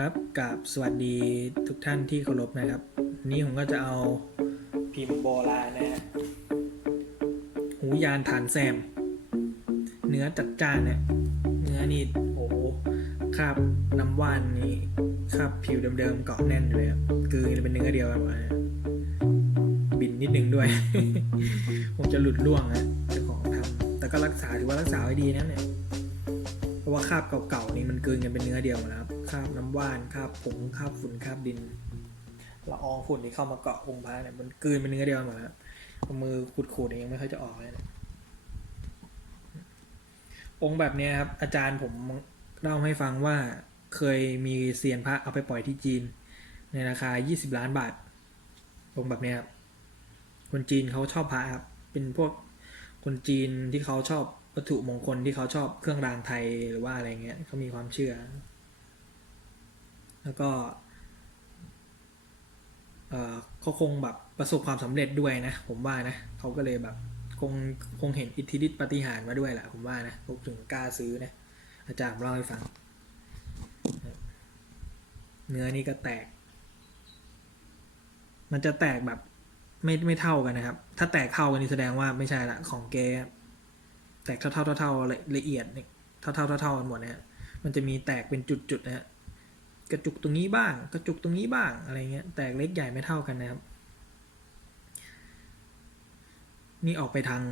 ครับกับสวัสดีทุกท่านที่เคารพนะครับ นี้ผมก็จะเอาพิมพ์โบราณนะหูยานฐานแซม เนื้อจัดจ้านเนี่ยเนื้อนี่โอ้โหคราบน้ำว่านนี่คราบผิวเดิมๆเกาะแน่นอยู่เลยครับคือเป็นเนื้อเดียวกันมดนบินนิดนึงด้วย ผมจะหลุดร่วงนะเจ้าของทำแต่ก็รักษาถือว่ารักษาไว้ดีนะเนี่ยเพราะว่าคราบเก่าๆนี่มันเกลืนกันเป็นเนื้อเดียวหมดแล้วค รับคาบน้ำว่านคราบผงคราบฝุ่นคราบดินละอองฝุ่นที่เข้ามาเกาะองค์พระเนี่ยมันกลืนเป็นเนื้อเดียวหมดแล้วมือขูดๆเองไม่ค่อยจะออกเลยนี่ยองค์แบบเนี้ยครับ อาจารย์ผมเล่าให้ฟังว่าเคยมีเซียนพระเอาไปปล่อยที่จีน ในราคา 20 ล้านบาท องค์แบบเนี้ยครับ คนจีนเขาชอบพระครับ เป็นพวกคนจีนที่เขาชอบวัตถุมงคลที่เขาชอบเครื่องรางไทยหรือว่าอะไรเงี้ยเขามีความเชื่อ แล้วก็เออเขาคงแบบประสบความสำเร็จด้วยนะ ผมว่านะเขาก็เลยแบบคงคงเห็นอิทธิฤทธิปฏิหารมาด้วยแหละผมว่านะเขาถึงกล้าซื้อนะอาจารย์เล่าให้ฟัง เนื้อนี่ก็แตก มันจะแตกแบบไม่ไม่เท่ากันนะครับ ถ้าแตกเท่ากันนี่แสดงว่าไม่ใช่ละของแกแตกเท่าเท่าเท่าเท่าละละเอียดเนี่ยเท่าเท่าเท่าเท่ากันหมดนะฮะมันจะมีแตกเป็นจุดๆนะฮะ กระจุกตรงนี้บ้าง กระจุกตรงนี้บ้างอะไรเงี้ยแตกเล็กใหญ่ไม่เท่ากันนะครับ นี่ออกไปทาง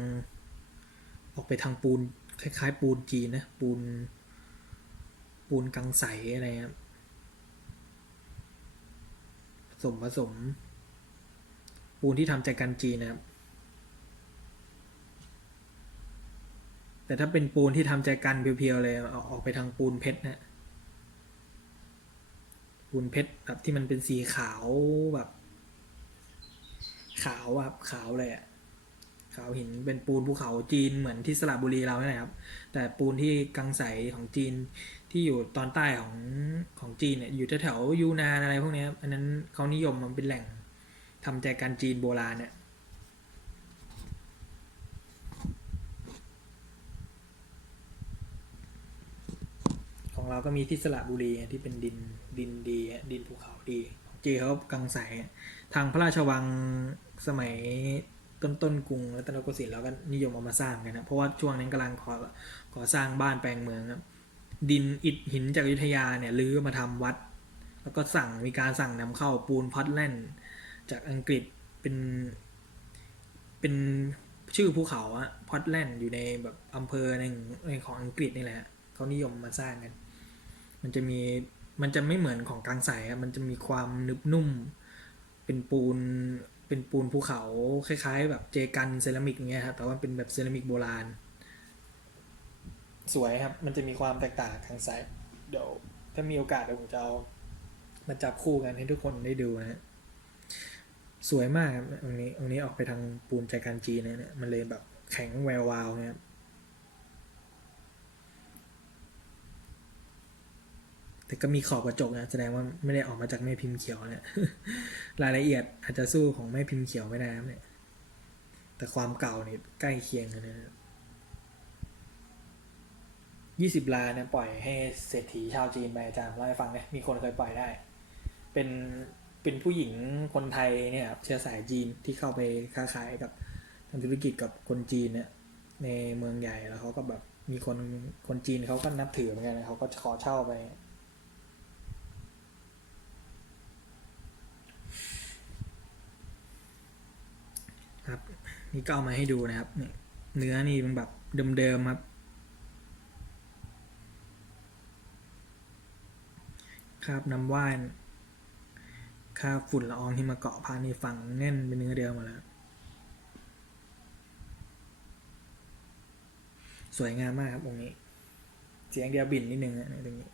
ออกไปทางปูนคล้าย ๆ ปูนจีนนะปูน ปูนกังใสอะไรครับผสมผสม ปูนที่ทำจากกันจีนนะครับ แต่ถ้าเป็นปูนที่ทำจากกันเพียวๆเลยออกไปทางปูนเพชรนะ ปูนเพชรแบบที่มันเป็นสีขาวแบบ ขาวแบบขาวเลยอะขาวหินเป็นปูนภูเขาจีนเหมือนที่สระบุรีเราเนี่ยนะครับ แต่ปูนที่กังใสของจีนที่อยู่ตอนใต้ของของจีนเนี่ยอยู่แถวยูนานอะไรพวกเนี้ยอันนั้นเขานิยมมันเป็นแหล่งทำแจกันจีนโบราณเนี่ย ของ เราก็มีที่สระบุรีที่เป็นดินดินดีดินภูเขาดีของจีเขากังสอะทางพระราชวังสมัยต้นต้นกรุงรัตนโกสินทร์เราก็นิยมเอามาสร้างกันนะเพราะว่าช่วงนั้นกำลังก่อก่อสร้างบ้านแปลงเมืองครับดินอิฐหินจากยุธยาเนี่ยลื้อมาทำวัด แล้วก็สั่งมีการสั่งนำเข้าปูนพอตแลนด์จากอังกฤษเป็นเป็นชื่อภูเขาอะพอตแลนด์อยู่ในแบบอำเภอหนึ่งในของอังกฤษนี่แหละเขานิยมมาสร้างกัน มันจะมีมันจะไม่เหมือนของกลางใสอะมันจะมีความนึบนุ่ม เป็นปูนเป็นปูนภูเขาคล้าย ๆ แบบเจกันเซรามิกเงี้ยครับแต่ว่าเป็นแบบเซรามิกโบราณ สวยครับ มันจะมีความแตกต่างกลางใสเดี๋ยวถ้ามีโอกาสเดี๋ยวผมจะเอามาจับคู่กันให้ทุกคนได้ดูนะฮะสวยมากครับตรงนี้ตรงนี้ออกไปทางปูนใจกันจีนนะเนี่ยมันเลยแบบแข็งแวววาวเนี่ยครับ แต่ก็มีขอบกระจกนะแสดงว่าไม่ได้ออกมาจากแม่พิมพ์เขียวเนี่ยรายละเอียดอาจจะสู้ของแม่พิมพ์เขียวไม่ได้นะเนี่ยแต่ความเก่าเนี่ยใกล้เคียงกันนะยี่สิบล้านเนี่ยปล่อยให้เศรษฐีชาวจีนไปอาจารย์เล่าให้ฟังเลยมีคนเคยปล่อยได้ เป็นเป็นผู้หญิงคนไทยเนี่ยเชื้อสายจีนที่เข้าไปค้าขายกับทำธุรกิจกับคนจีนเนี่ยในเมืองใหญ่แล้วเขาก็แบบมีคนคนจีนเขาก็นับถือเหมือนกันเขาก็ขอเช่าไป ครับ นี่ก็เอามาให้ดูนะครับเนื้อนี่มันแบบเดิมๆครับ คราบน้ำว่านคราบฝุ่นละอองที่มาเกาะพานี่ฝังแน่นเป็นเนื้อเดียวหมาแล้ว สวยงามมากครับองค์นี้ เสียงเดียวบินนิดนึงนะตรงนี้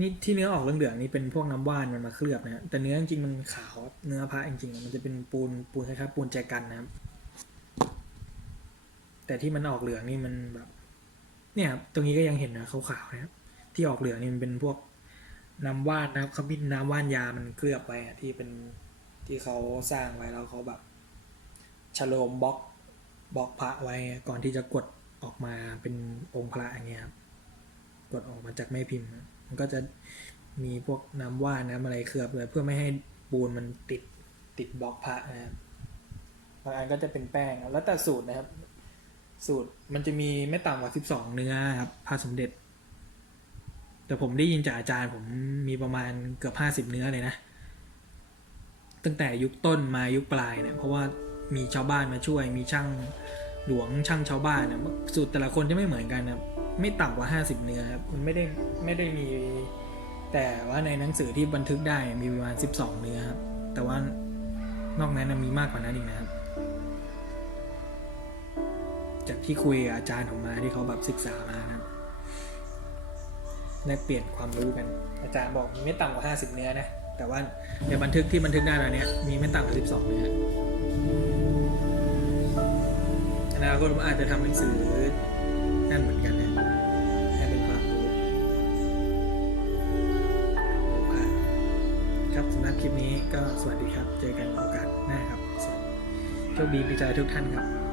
นี่ที่เนื้อออกเหลืองๆนี่เป็นพวกน้ำว่านมันมาเคลือบนะแต่เนื้อจริงๆมันขาวเนื้อพระจริงๆมันจะเป็นปูนปูนคล้ายๆปูนแจกันนะครับ แต่ที่มันออกเหลืองนี่มันแบบ เนี่ยครับตรงนี้ก็ยังเห็นนะขาวๆนะครับที่ออกเหลืองนี่มันเป็นพวกน้ำว่านนะครับเขามีน้ำว่านยามันเคลือบไว้ที่เป็นที่เขาสร้างไว้แล้วเขาแบบฉโลมบล็อกบล็อกพระไว้ก่อนที่จะกดออกมาเป็นองค์พระอย่างเงี้ยครับกดออกมาจากแม่พิมพ์ มันก็จะมีพวกน้ำว่านน้ำอะไรเคลือบเลยเพื่อไม่ให้ปูนมันติดติดบล็อกพระนะครับบางอันก็จะเป็นแป้งแล้วแต่สูตรนะครับ สูตรมันจะมีไม่ต่ำกว่า12เนื้อครับพระสมเด็จ แต่ผมได้ยินจากอาจารย์ผมมีประมาณเกือบ50เนื้อเลยนะตั้งแต่ยุคต้นมายุคปลายเนี่ยเพราะว่ามีชาวบ้านมาช่วยมีช่างหลวงช่างชาวบ้านนะสูตรแต่ละคนจะไม่เหมือนกันนะ ไม่ต่ำกว่า 50 เนื้อครับมันไม่ได้ไม่ได้มีแต่ว่าในหนังสือที่บันทึกได้มีประมาณ 12 เนื้อครับแต่ว่านอกนั้นนมีมากกว่านั้นอีกนะครับ จากที่คุยกับอาจารย์ผมมาที่เขาแบบศึกษามานะครับแลกเปลี่ยนความรู้กัน อาจารย์บอกมีไม่ต่ำกว่า 50 เนื้อนะ แต่ว่าในบันทึกที่บันทึกได้แล้วเนี่ยมีไม่ต่ำกว่า 12 เนื้ออนาคตผมอาจจะทำหนังสือ ก็สวัสดีครับ เจอกันโอกาสหน้าครับโชคดีปีใจทุกท่านครับ